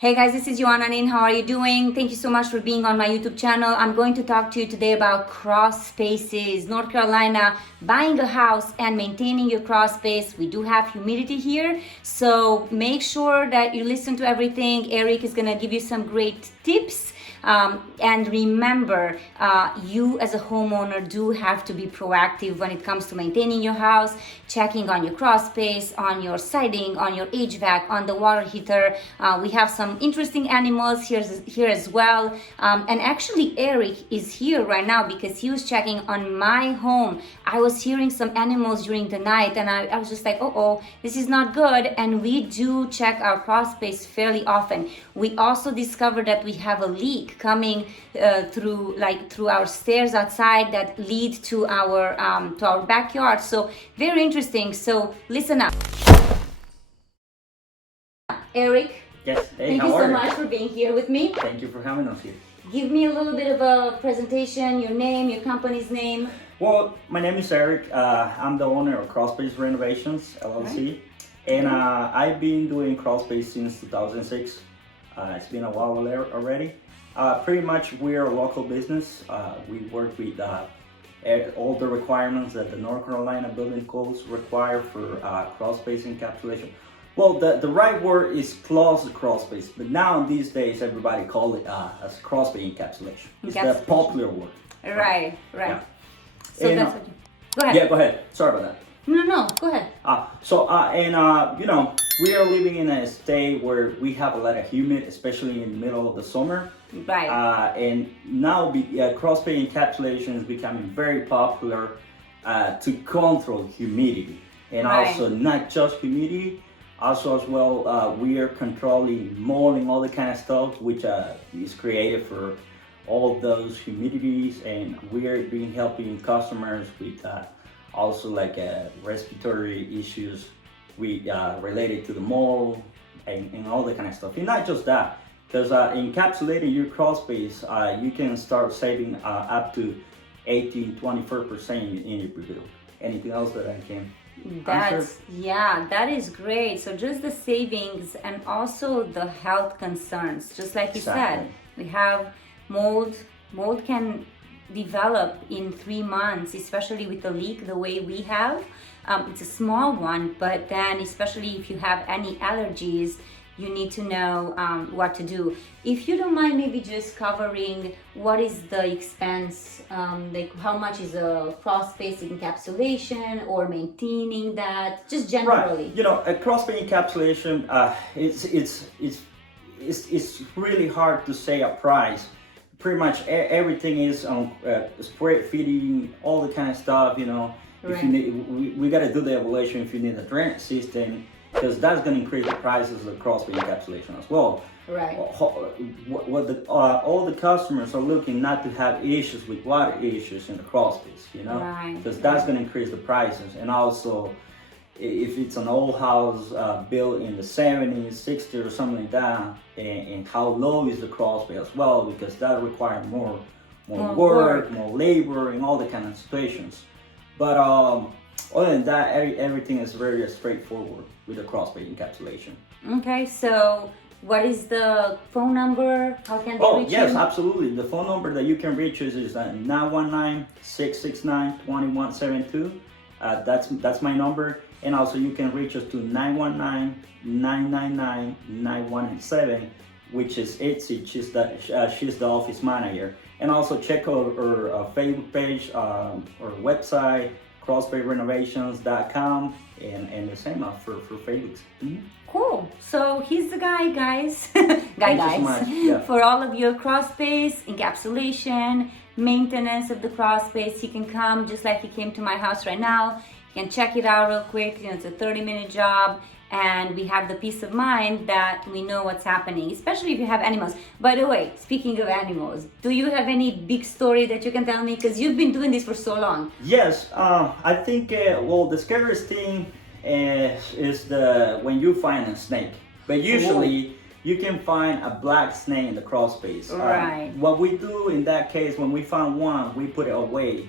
Hey guys, this is Yoana Nin. How are you doing? Thank you so much for being on my YouTube channel. I'm going to talk to you today about Crawlspaces, North Carolina, buying a house and maintaining your crawl space. We do have humidity here, so make sure that you listen to everything. Erick is gonna give you some great tips. And remember, you as a homeowner do have to be proactive when it comes to maintaining your house, checking on your crawl space, on your siding, on your HVAC, on the water heater. We have some interesting animals here as well. And actually, Erick is here right now because he was checking on my home. I was hearing some animals during the night, and I was just like, oh, this is not good. And we do check our crawl space fairly often. We also discovered that we have a leak coming through our stairs outside that lead to our backyard. So very interesting. So listen up. Erick. Yes. Hey, Thank you so much for being here with me. Thank you for having us here. Give me a little bit of a presentation, your name, your company's name. Well, my name is Erick. I'm the owner of Crawlspace Renovations, LLC. Right. And I've been doing Crawlspace since 2006. It's been a while already. Pretty much we're a local business. We work with all the requirements that the North Carolina building codes require for crawl space encapsulation. Well, the right word is closed crawl space, but now these days everybody call it as crawl space encapsulation. It's the popular word. Right. Yeah. So and, that's what go ahead. Yeah, go ahead. Sorry about that. No, go ahead. We are living in a state where we have a lot of humid, especially in the middle of the summer. Right. And now crawl space encapsulation is becoming very popular to control humidity. And also not just humidity, also as well, we are controlling mold and all the kind of stuff which is created for all those humidities, and we are being helping customers with also like respiratory issues related to the mold and all that kind of stuff. And not just that, because encapsulating your crawl space, you can start saving up to 18-24% in your bill. Anything else that I can answer? That is great. So just the savings and also the health concerns, just like you said, we have mold can develop in 3 months, especially with the leak the way we have. It's a small one, but then especially if you have any allergies, you need to know what to do. If you don't mind, maybe just covering what is the expense, like how much is a crawl space encapsulation or maintaining that, just generally. Right. You know, a crawl space encapsulation, it's really hard to say a price. Pretty much everything is on spray fitting, all the kind of stuff, you know. Right. If you need, we got to do the evaluation if you need a drainage system, because that's going to increase the prices of crawl space encapsulation as well. Right. All the customers are looking not to have issues with water issues in the crawl space, you know, because that's going to increase the prices. And also, if it's an old house built in the 70s, 60s or something like that, and how low is the crawl space as well, because that requires more work, more labor, and all the kind of situations. But other than that, everything is very straightforward with the crawl space encapsulation. Okay, so what is the phone number? How can they reach you? Yes, absolutely. The phone number that you can reach us is 919-669-2172. That's my number. And also you can reach us to 919-999-9187, which is Itzy. She's the office manager. And also check our Facebook page, our website, crawlspacerenovations.com, and the same for Facebook. Mm-hmm. Cool. So he's the guy, guys. For all of your crawl space encapsulation, maintenance of the crawl space. He can come just like he came to my house right now. You can check it out real quick. You know, it's a 30-minute job, and we have the peace of mind that we know what's happening, especially if you have animals. By the way, speaking of animals, do you have any big story that you can tell me? Because you've been doing this for so long. Yes, I think, the scariest thing is when you find a snake. But usually, you can find a black snake in the crawl space. Right. What we do in that case, when we find one, we put it away.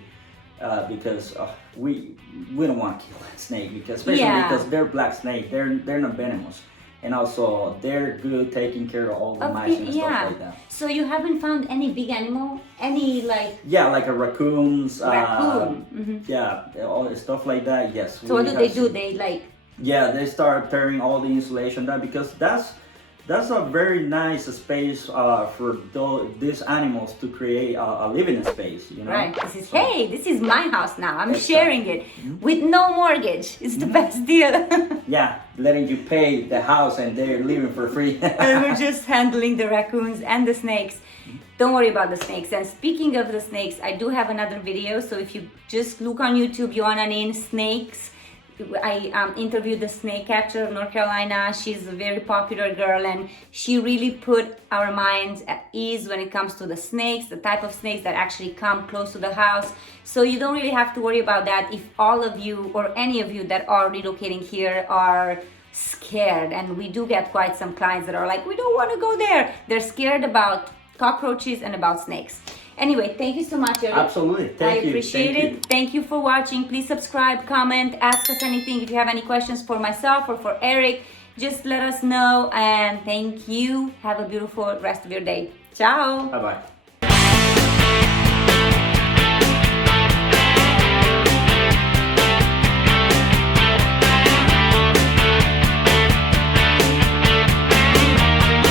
Because we don't want to kill that snake, because especially because they're black snake, they're not venomous. and also they're good taking care of all the mice and stuff like that. So you haven't found any big animal, any like? Yeah, like a raccoons. Raccoon. Yeah, all the stuff like that. Yes. So what do they do? They like? Yeah, they start tearing all the insulation down because that's a very nice space for these animals to create a living space, you know? Right. This is my house now. I'm sharing it with no mortgage. It's the best deal. Yeah, letting you pay the house and they're living for free. And we're just handling the raccoons and the snakes. Don't worry about the snakes. And speaking of the snakes, I do have another video. So if you just look on YouTube, Yoana Nin, snakes. I interviewed the snake catcher of North Carolina. She's a very popular girl, and she really put our minds at ease when it comes to the snakes, the type of snakes that actually come close to the house. So you don't really have to worry about that if all of you or any of you that are relocating here are scared. And we do get quite some clients that are like, we don't want to go there. They're scared about cockroaches and about snakes. Anyway, thank you so much, Erick. Absolutely. Thank you. I appreciate it. Thank you for watching. Please subscribe, comment, ask us anything. If you have any questions for myself or for Erick, just let us know. And thank you. Have a beautiful rest of your day. Ciao. Bye-bye.